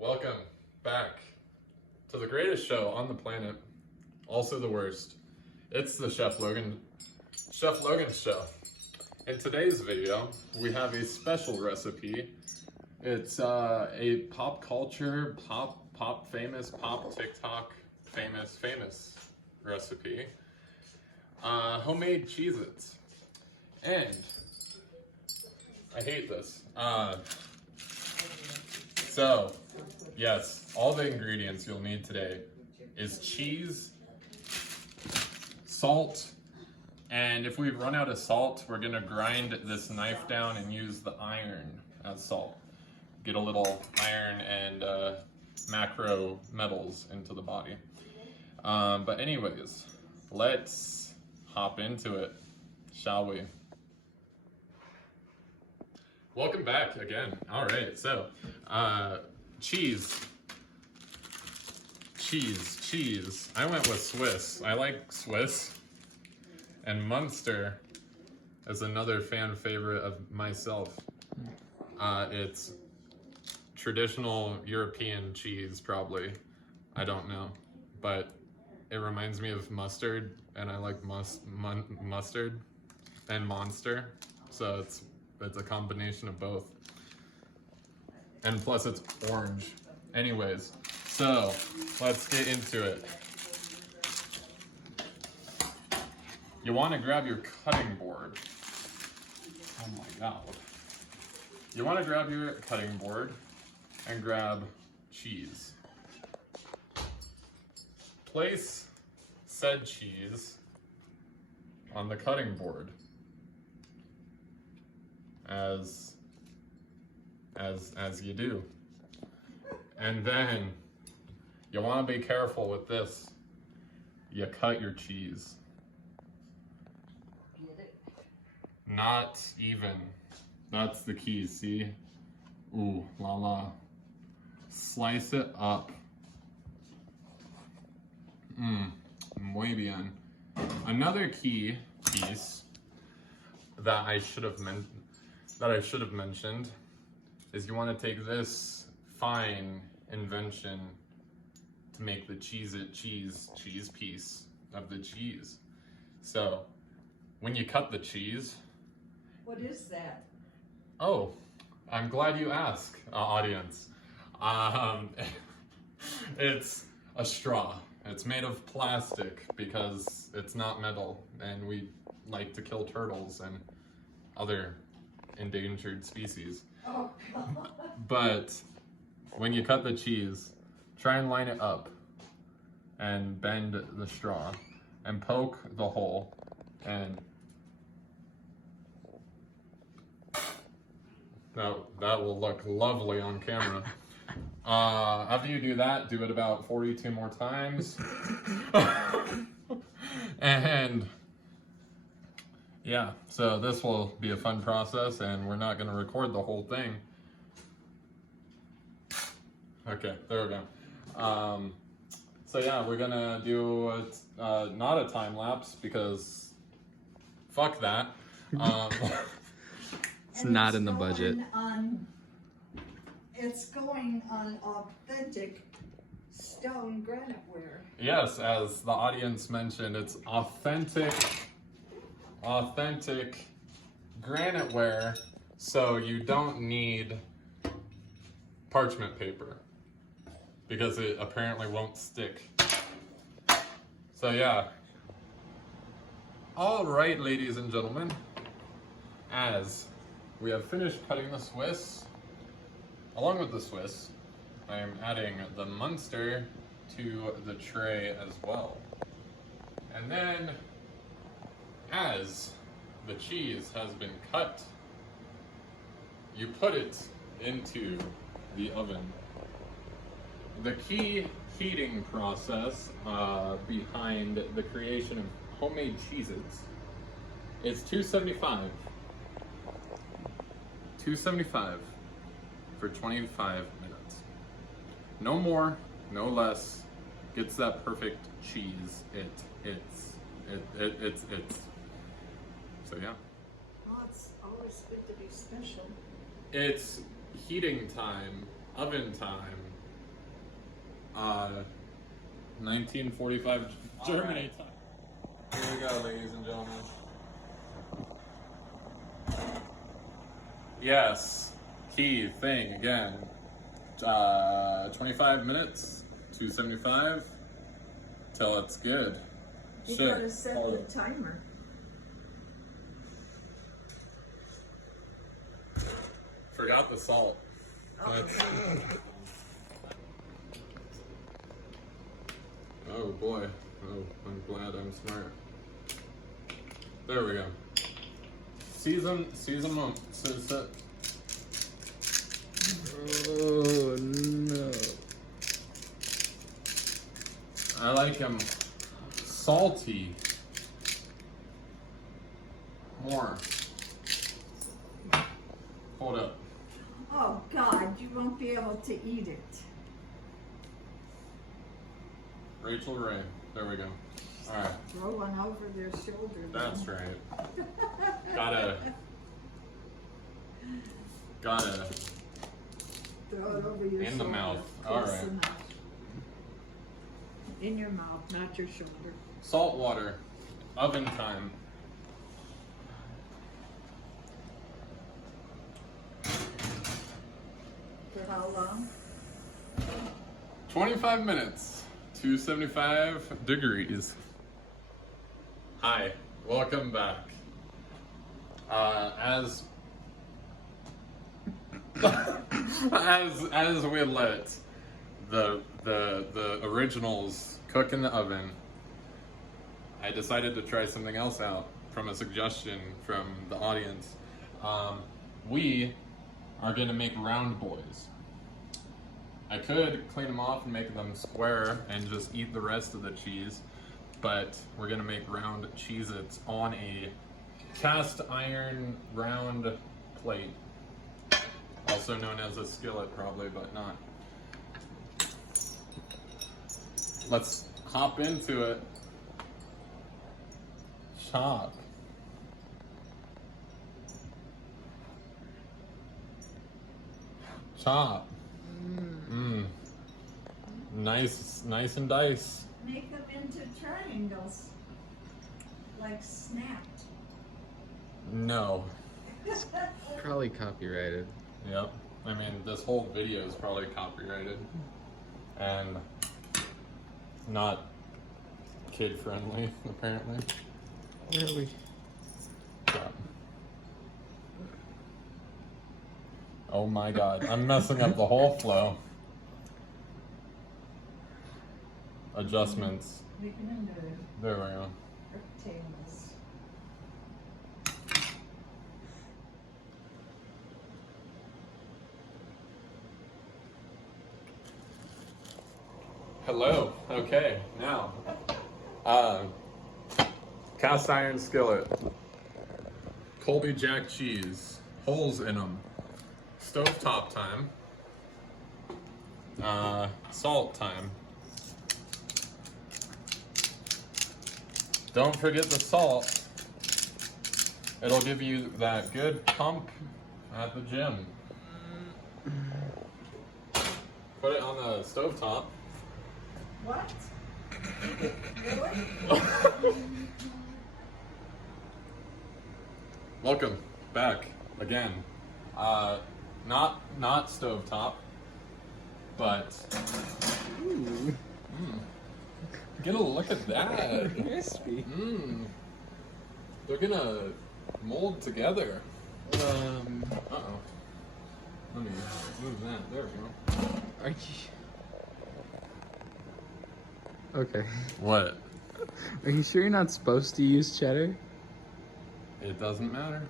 Welcome back to the greatest show on the planet, also the worst. It's the Chef Logan show. In today's video, we have a special recipe. It's a pop culture, pop TikTok famous recipe. Homemade Cheez-Its. And I hate this. So, yes, all the ingredients you'll need today is cheese, salt, and if we run out of salt, we're gonna grind this knife down and use the iron as salt. Get a little iron and macro metals into the body. But anyways, let's hop into it, shall we? Welcome back again. All right, so cheese. I went with Swiss. I like Swiss. And Munster is another fan favorite of myself. It's traditional European cheese, probably. I don't know, but it reminds me of mustard, and I like mustard and Monster, so it's a combination of both. And plus it's orange. Anyways, so let's get into it. You want to grab your cutting board. Oh my god. You want to grab your cutting board and grab cheese. Place said cheese on the cutting board as you do. And then you want to be careful with this. You cut your cheese. Get it? Not even. That's the key, see? Ooh, la la. Slice it up. Muy bien. Another key piece that I should have mentioned is you want to take this fine invention to make the cheese piece of the cheese. So when you cut the cheese, What is that? oh, I'm glad you asked, audience. It's a straw. It's made of plastic because it's not metal, and we like to kill turtles and other endangered species. Oh, God. But when you cut the cheese, try and line it up and bend the straw and poke the hole, and that will look lovely on camera. After you do that, do it about 42 more times. And yeah, so this will be a fun process, and we're not going to record the whole thing. Okay, there we go. So yeah, we're going to do not a time lapse because fuck that. It's not in the budget. It's going on authentic stone graniteware. Yes, as the audience mentioned, it's authentic graniteware, so you don't need parchment paper because it apparently won't stick. So yeah. All right, ladies and gentlemen, as we have finished cutting the Swiss, along with the Swiss, I am adding the Munster to the tray as well. And then, as the cheese has been cut, you put it into the oven. The key heating process behind the creation of homemade Cheez-Its is 275. 275 for 25 minutes. No more, no less. Gets that perfect cheese. It's. So yeah. Well, it's always good to be special. It's heating time, oven time, 1945 Germany time. Here we go, ladies and gentlemen. Yes, key thing again. 25 minutes, 275 till it's good. You gotta set the timer. Forgot the salt. Oh boy. Oh, I'm glad I'm smart. There we go. Season. Oh no. I like him salty. More. Hold up. Oh God, you won't be able to eat it. Rachel Ray. There we go. All right. Throw one over their shoulder. That's then. right. Gotta Throw it over your in shoulder. the mouth. Close All right. enough. In your mouth, not your shoulder. Salt water. Oven time. For how long? 25 minutes. 275 degrees. Hi. Welcome back. As we let the originals cook in the oven, I decided to try something else out from a suggestion from the audience. We are gonna make round boys. I could clean them off and make them square and just eat the rest of the cheese, but we're gonna make round Cheez-Its on a cast iron round plate, also known as a skillet probably, but not. Let's hop into it. Chop. Chop. Nice and dice. Make them into triangles, like snapped. No. Probably copyrighted. Yep. I mean, this whole video is probably copyrighted and not kid friendly, apparently. Really? Yeah. Oh my god, I'm messing up the whole flow. Adjustments. Make them into There we go. rectangles. Hello. Okay, now. Cast iron skillet. Colby Jack cheese. Holes in them. Stovetop time. Salt time. Don't forget the salt. It'll give you that good pump at the gym. Put it on the stovetop. What? Really? Welcome back again. Not stovetop, but get a look at that. Crispy. They're gonna mold together. Uh-oh. Let me move that. There we go. Are you... Okay. What? Are you sure you're not supposed to use cheddar? It doesn't matter.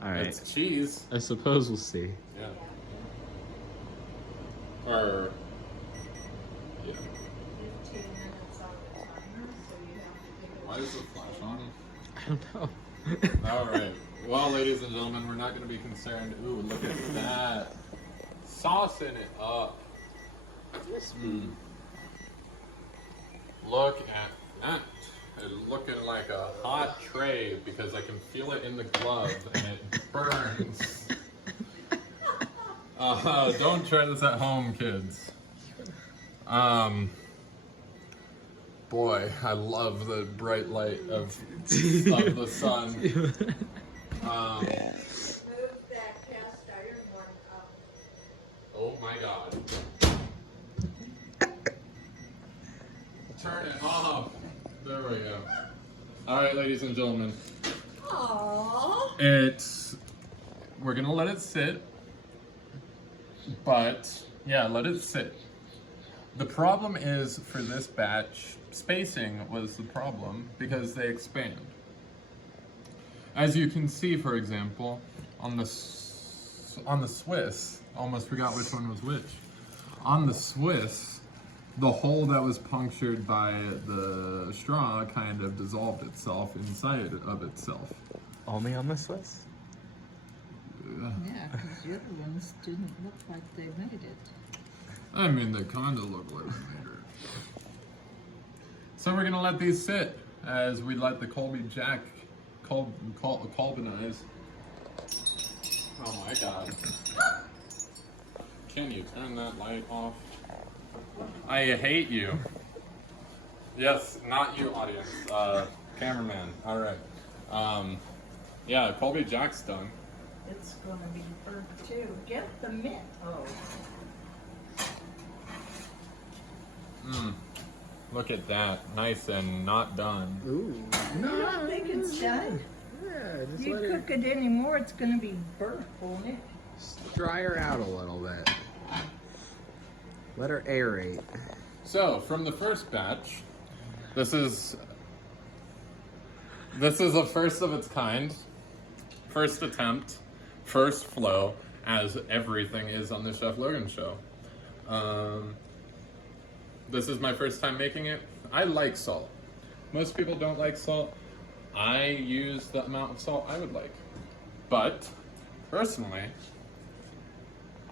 Alright. It's cheese. I suppose we'll see. Yeah. Or, yeah. 15 minutes on the timer, so you have to think of Why is the flash on? I don't know. Alright. Well, ladies and gentlemen, we're not going to be concerned. Ooh, look at that. Saucing it up. Look at that. It's looking like a hot tray because I can feel it in the glove and it burns. Don't try this at home, kids. Boy, I love the bright light of the sun. Move that cast iron one up. Oh my god. Turn it off. There we go. Alright, ladies and gentlemen. Aww. We're gonna let it sit. But, yeah, let it sit. The problem is, for this batch, spacing was the problem because they expand. As you can see, for example, on the Swiss, almost forgot which one was which. On the Swiss, the hole that was punctured by the straw kind of dissolved itself inside of itself. Only on this list? Yeah, because the other ones didn't look like they made it. I mean, they kind of look like later. So we're gonna let these sit as we let the Colby Jack Colbinize. Oh my god. Can you turn that light off? I hate you. Yes, not you, audience. Cameraman. Alright. Yeah, Colby Jack's done. It's gonna be burnt too. Get the mint. Oh. Look at that. Nice and not done. Ooh. I don't think it's done. Yeah, just You cook it anymore, it's gonna be burnt, won't it? dry her out a little bit. Let her aerate. So, from the first batch, this is a first of its kind. First attempt, first flow, as everything is on the Chef Logan show. This is my first time making it. I like salt. Most people don't like salt. I use the amount of salt I would like. But, personally,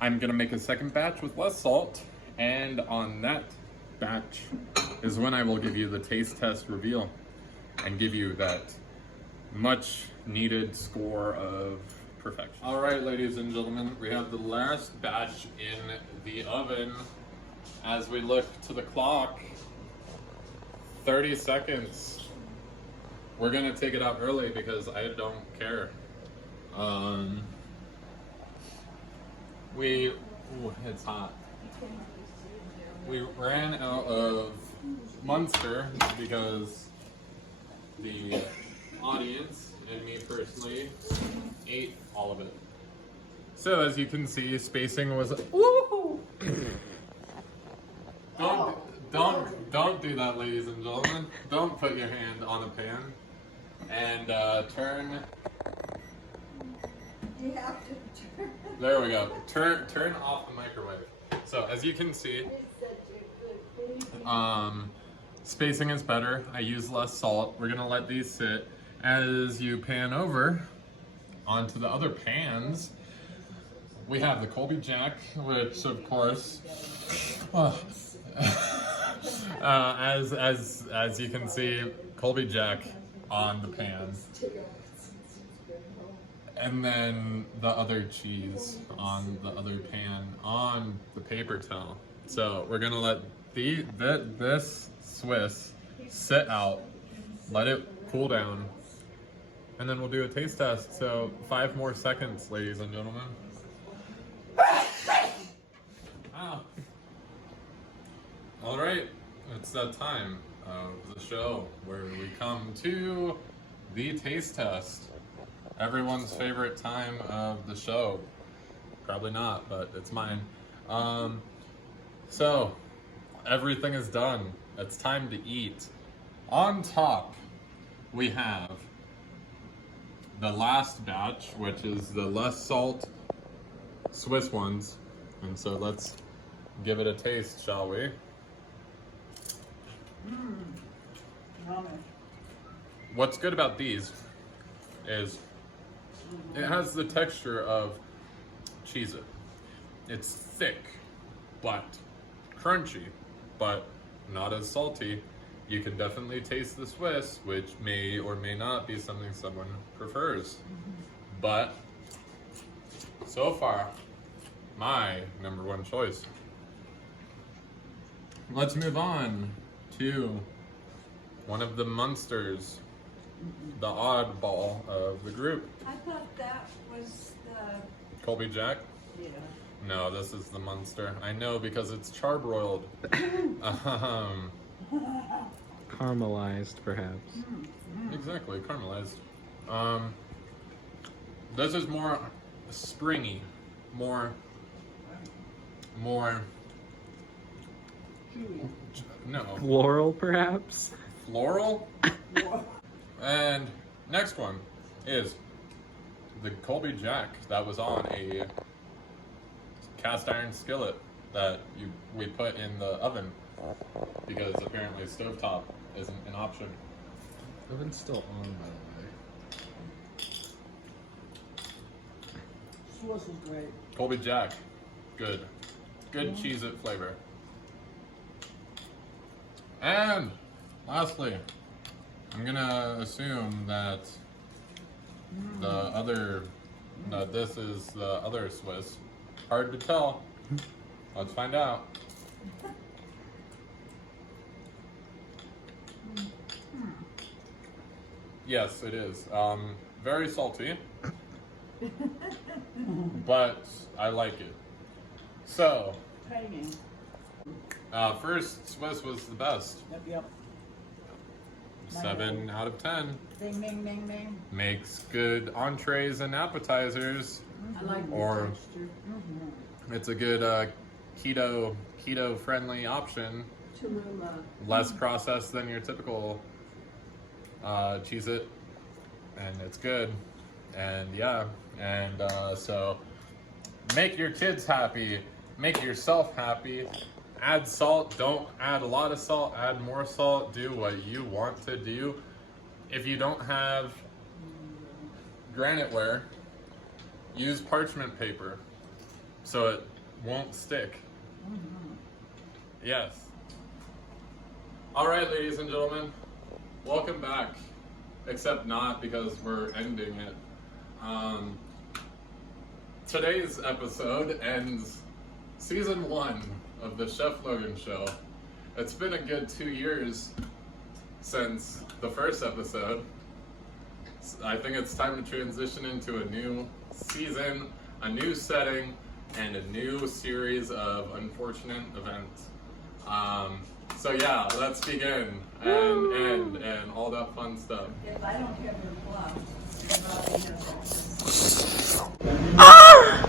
I'm gonna make a second batch with less salt, and on that batch is when I will give you the taste test reveal and give you that much needed score of perfection. All right, ladies and gentlemen, we have the last batch in the oven. As we look to the clock, 30 seconds. We're gonna take it out early because I don't care. It's hot. We ran out of Munster because the audience and me personally ate all of it. So as you can see, spacing was woo! Don't do that, ladies and gentlemen. Don't put your hand on a pan. And turn. You have to turn. There we go. Turn off the microwave. So as you can see, spacing is better. I use less salt. We're gonna let these sit. As you pan over onto the other pans, we have the Colby Jack, which of course, as you can see, Colby Jack on the pan. And then the other cheese on the other pan on the paper towel. So we're gonna let this Swiss sit out, let it cool down, and then we'll do a taste test. So 5 more seconds, ladies and gentlemen. Wow. All right, it's that time of the show where we come to the taste test. Everyone's favorite time of the show. Probably not, but it's mine. So, everything is done. It's time to eat. On top, we have the last batch, which is the less salt Swiss ones. And so let's give it a taste, shall we? Yummy. What's good about these is it has the texture of Cheez-It. It's thick, but crunchy, but not as salty. You can definitely taste the Swiss, which may or may not be something someone prefers. But so far, my #1 choice. let's move on to one of the monsters, the oddball of the group. I thought that was the, Colby Jack? yeah. No, this is the monster. I know because it's charbroiled. Caramelized, perhaps. Exactly, caramelized. This is more springy, more no, Floral, perhaps? floral. And next one is the Colby Jack that was on a cast iron skillet that we put in the oven because apparently stovetop isn't an option. Oven's still on, by the way. Sauce is great. Colby Jack, good Cheez-It flavor. And lastly, I'm gonna assume that this is the other Swiss. Hard to tell. Let's find out. Yes, it is. Very salty, but I like it. So, Tangy. first Swiss was the best. Yep. 7 out of 10. Ding, ding, ding, ding. Makes good entrees and appetizers. I like the Or- texture. It's a good keto friendly option. Tallulah. Less processed than your typical Cheez-It, and it's good. And yeah, and so make your kids happy, make yourself happy. Add salt, don't add a lot of salt, add more salt, do what you want to do. If you don't have graniteware, use parchment paper so it won't stick. Yes. All right, ladies and gentlemen, welcome back. Except not, because we're ending it. Today's episode ends season 1 of the Chef Logan show. It's been a good 2 years since the first episode. I think it's time to transition into a new season, a new setting, and a new series of unfortunate events. So yeah, let's begin and end and all that fun stuff. If I don't have your glove, you're not gonna have access.